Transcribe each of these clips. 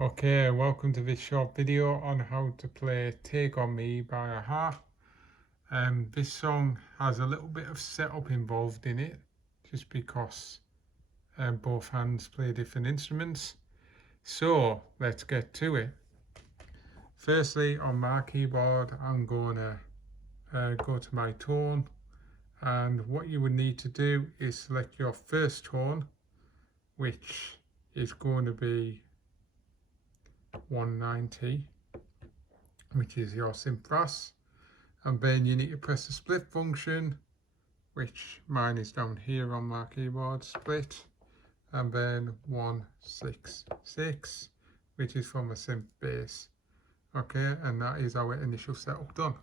Okay, welcome to this short video on how to play Take On Me by a-ha. This song has a little bit of setup involved in it, just because both hands play different instruments. So let's get to it. Firstly, on my keyboard, I'm gonna go to my tone, and what you would need to do is select your first tone, which is going to be 190, which is your synth brass, and then you need to press the split function, which mine is down here on my keyboard, split, and then 166, which is from a synth bass. Okay, and that is our initial setup done.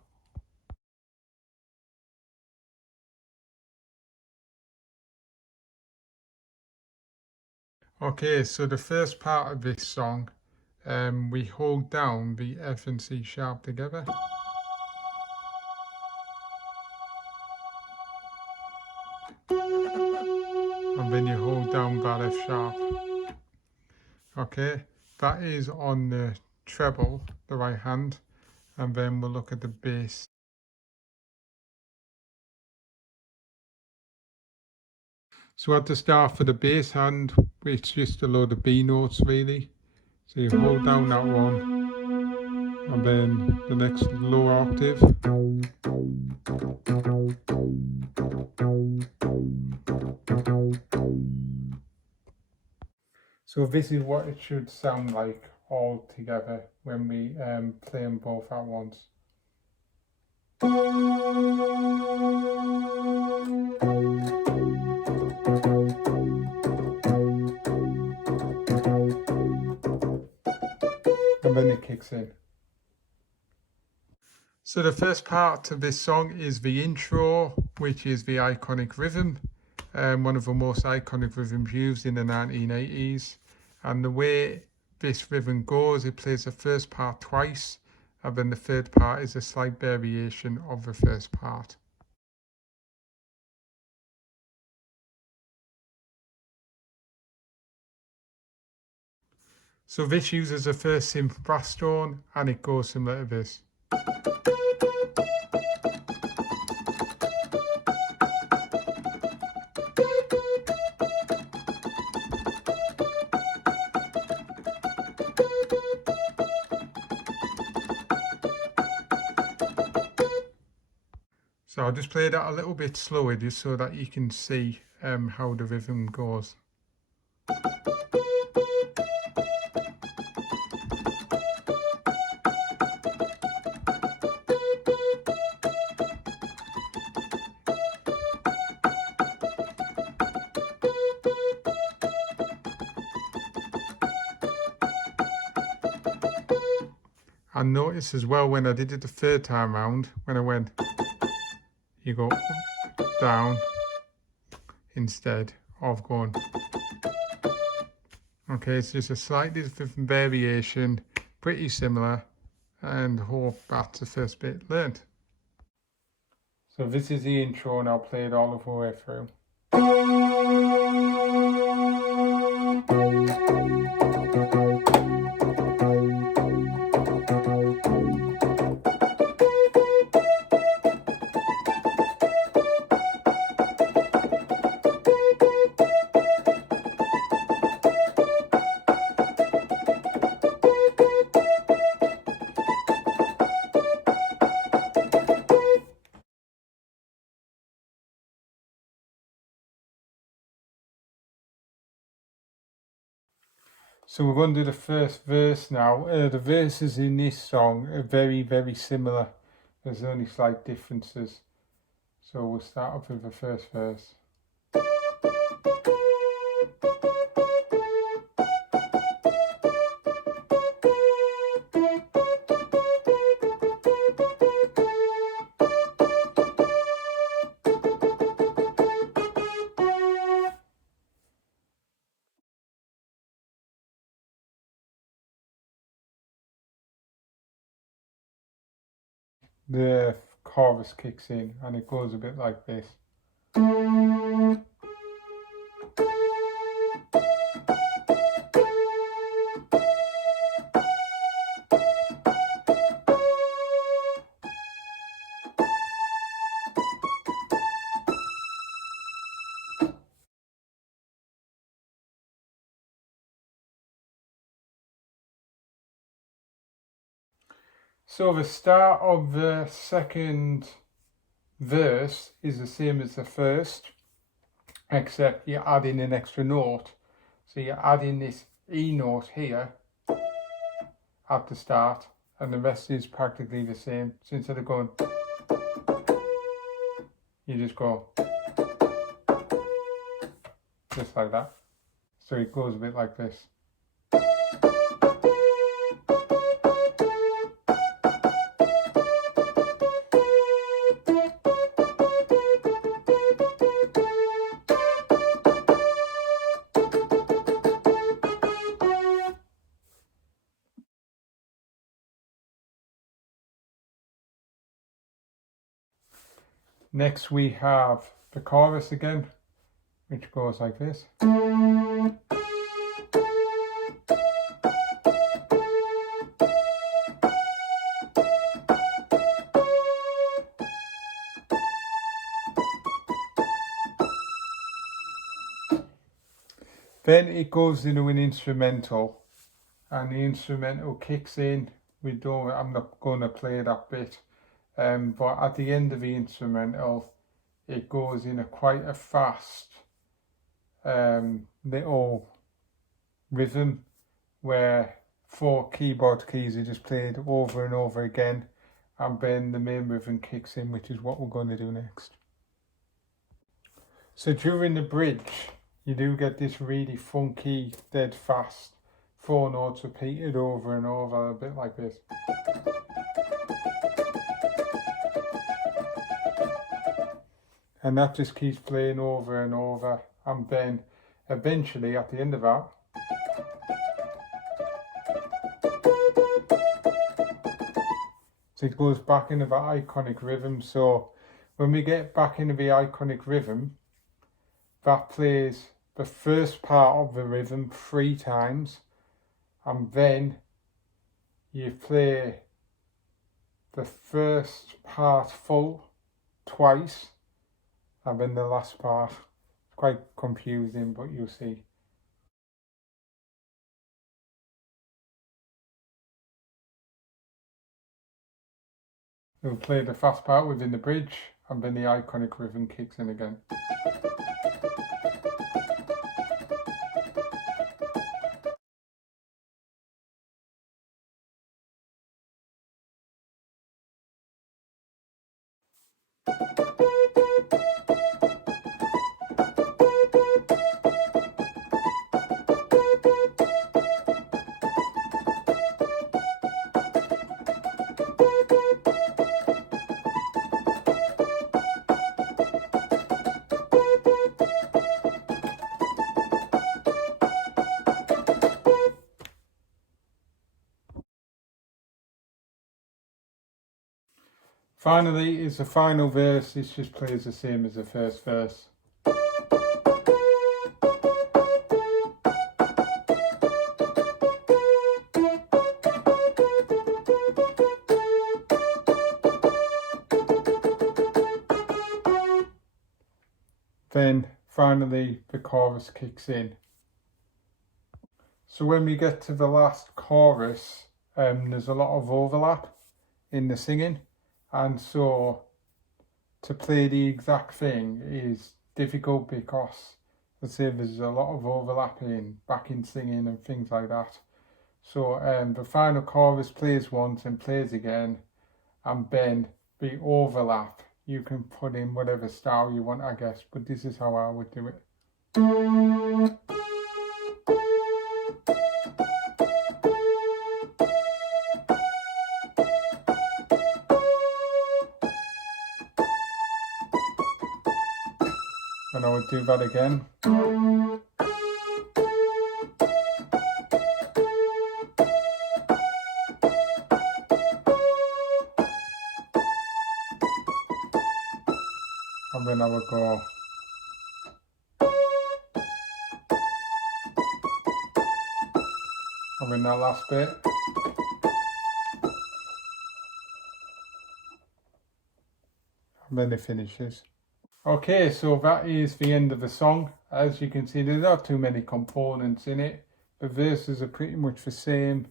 Okay, so the first part of this song, we hold down the F and C sharp together. And then you hold down that F sharp. Okay, that is on the treble, the right hand, and then we'll look at the bass. So at the start for the bass hand, it's just a load of B notes really. So you hold down that one, and then the next lower octave. So this is what it should sound like all together when we play them both at once. And then it kicks in. So the first part of this song is the intro, which is the iconic rhythm, one of the most iconic rhythms used in the 1980s. And the way this rhythm goes, it plays the first part twice, and then the third part is a slight variation of the first part. So this uses the first synth brass tone, and it goes similar to this. So I'll just play that a little bit slower just so that you can see how the rhythm goes. And notice as well when I did it the third time round, when I went, you go down instead of going. Okay, it's just a slightly different variation, pretty similar, and hope that's the first bit learned. So this is the intro, and I'll play it all the way through. So we're going to do the first verse now. The verses in this song are very, very similar. There's only slight differences. So we'll start off with the first verse. The chorus kicks in and it goes a bit like this. So the start of the second verse is the same as the first, except you're adding an extra note. So you're adding this E note here at the start, and the rest is practically the same. So instead of going, you just go just like that. So it goes a bit like this. Next we have the chorus again, which goes like this. Then it goes into an instrumental, and the instrumental kicks in. I'm not going to play that bit, but at the end of the instrumental, it goes in quite a fast little rhythm where 4 keyboard keys are just played over and over again, and then the main rhythm kicks in, which is what we're going to do next. So during the bridge, you do get this really funky, dead fast 4 notes repeated over and over, a bit like this. And that just keeps playing over and over, and then eventually at the end of that, so it goes back into that iconic rhythm. So when we get back into the iconic rhythm, that plays the first part of the rhythm 3 times, and then you play the first part full twice, and then the last part. It's quite confusing, but you'll see. We'll play the fast part within the bridge, and then the iconic rhythm kicks in again. Finally is the final verse. This just plays the same as the first verse. Then finally the chorus kicks in. So when we get to the last chorus, there's a lot of overlap in the singing, and so to play the exact thing is difficult because, let's say, there's a lot of overlap in backing singing and things like that. So the final chorus plays once and plays again, and then the overlap, you can put in whatever style you want, I guess, but this is how I would do it. And I would do that again. And then I would go. And then that last bit. And then it finishes. Okay, so that is the end of the song. As you can see, there's not too many components in it. The verses are pretty much the same.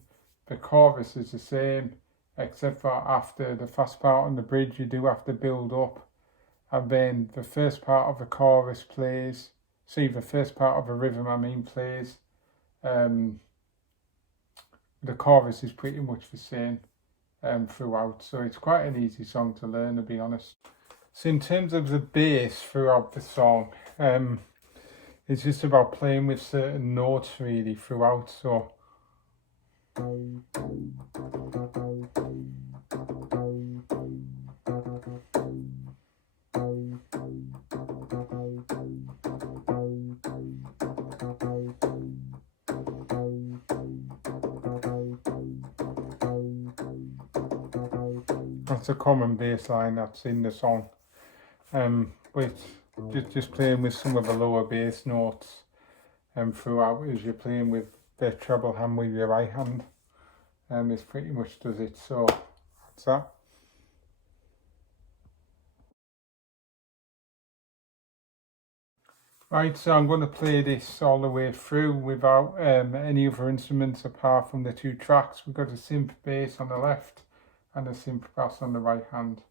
The chorus is the same. except for after the fast part on the bridge, you do have to build up, and then the first part of the chorus plays. See, the first part of a rhythm, plays. The chorus is pretty much the same throughout, so it's quite an easy song to learn, to be honest. So in terms of the bass throughout the song, it's just about playing with certain notes really throughout. So that's a common bass line that's in the song. But just playing with some of the lower bass notes throughout as you're playing with the treble hand with your right hand. This pretty much does it. So that's that. Right, so I'm going to play this all the way through without any other instruments apart from the two tracks. We've got a synth bass on the left and a synth bass on the right hand.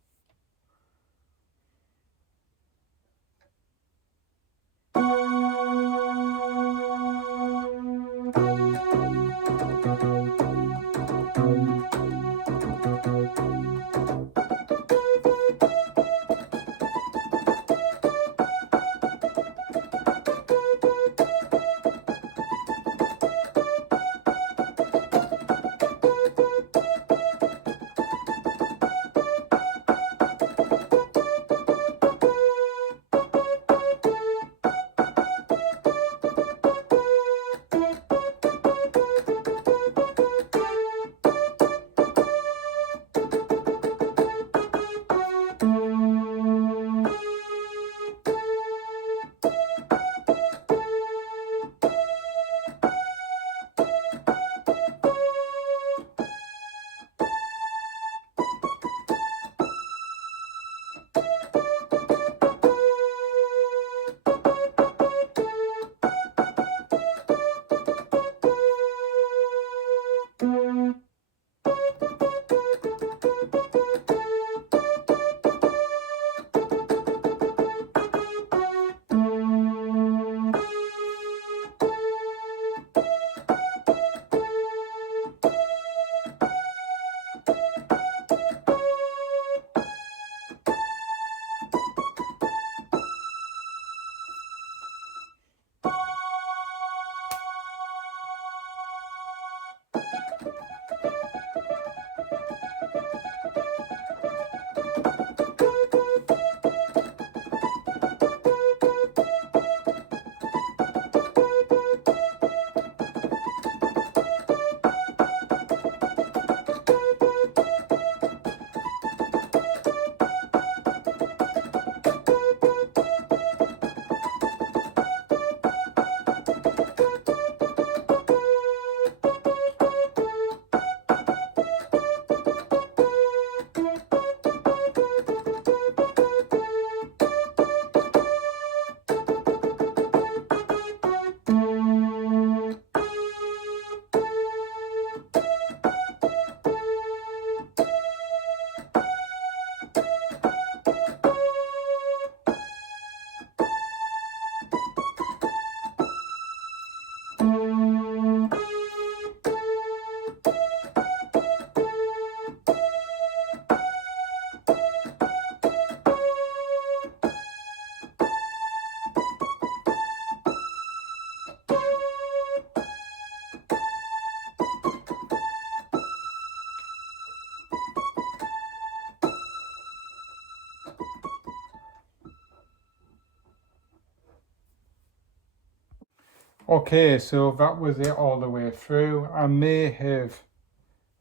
Okay, so that was it all the way through. I may have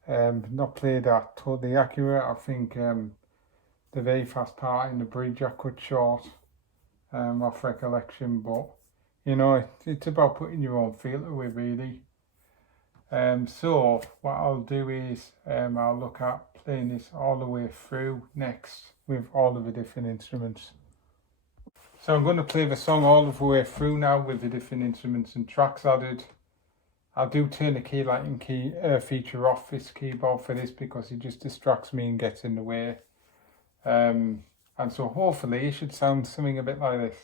not played that totally accurate. I think the very fast part in the bridge I cut short off recollection, but you know, it's about putting your own feel to it really. So what I'll do is I'll look at playing this all the way through next with all of the different instruments. So I'm going to play the song all the way through now with the different instruments and tracks added, I do turn the key lighting feature off this keyboard for this because it just distracts me and gets in the way. And so hopefully it should sound something a bit like this.